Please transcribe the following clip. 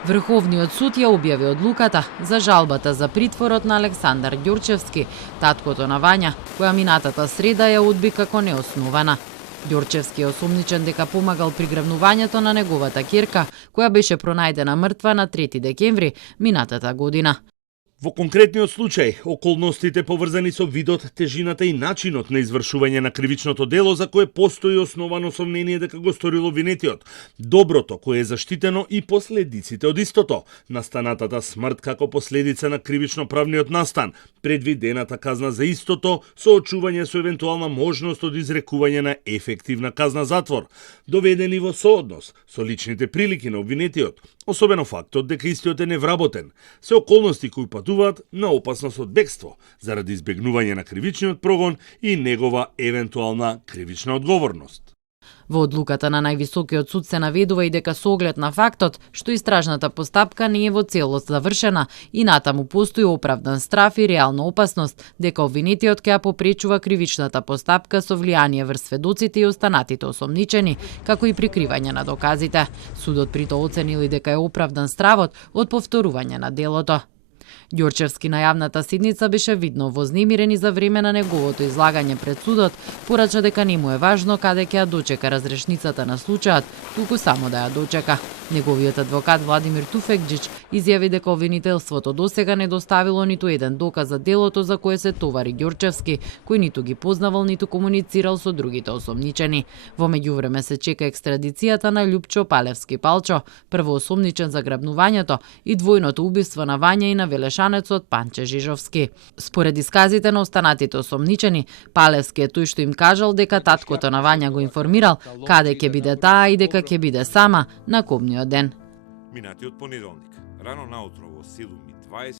Врховниот суд ја објави одлуката за жалбата за притворот на Александар Ѓурчевски, таткото на Вања, која минатата среда ја одби како неоснована. Ѓурчевски е осомничен дека помагал при грабнувањето на неговата ќерка, која беше пронајдена мртва на 3 декември минатата година. Во конкретниот случај, околностите поврзани со видот, тежината и начинот на извршување на кривичното дело за кое постои основано сомнение дека го сторило винетиот, доброто кое е заштитено и последиците од истото, настанатата смрт како последица на кривично-правниот настан, предвидената казна за истото, соочување со евентуална можност од изрекување на ефективна казна затвор, доведени во сооднос со личните прилики на обвинетиот, особено фактот дека истиот е невработен, се околности кои патуваат на опасност од бегство, заради избегнување на кривичниот прогон и негова евентуална кривична одговорност. Во одлуката на највисокиот суд се наведува и дека со оглед на фактот што истражната постапка не е во целост завршена и натаму постои оправдан страф и реална опасност дека обвинетиот ќе ја попречува кривичната постапка со влијание врз сведоците и останатите осомничени, како и прикривање на доказите. Судот при тоа оценили дека е оправдан стравот од повторување на делото. Ѓурчевски на јавната седница беше видно вознемирен и за време на неговото излагање пред судот, порача дека не му е важно каде ќе ја дочека разрешницата на случајот, туку само да ја дочека. Неговиот адвокат Владимир Туфекџич изјави дека обвинителството досега не доставило ниту еден доказ за делото за кое се товари Ѓурчевски, кој ниту ги познавал, ниту комуницирал со другите осомничени. Во меѓувреме се чека екстрадицијата на Љупчо Палевски Палчо, првоосомничен за грабнувањето и двојното убиство на Вања и на велешанецот Панче Жижовски. Според исказите на останатите осомничени, Палевски е тој што им кажал дека таткото на Вања го информирал каде ќе биде таа и дека ќе биде сама на кобниот ден. Минатиот понеделник, рано наутро во 7:20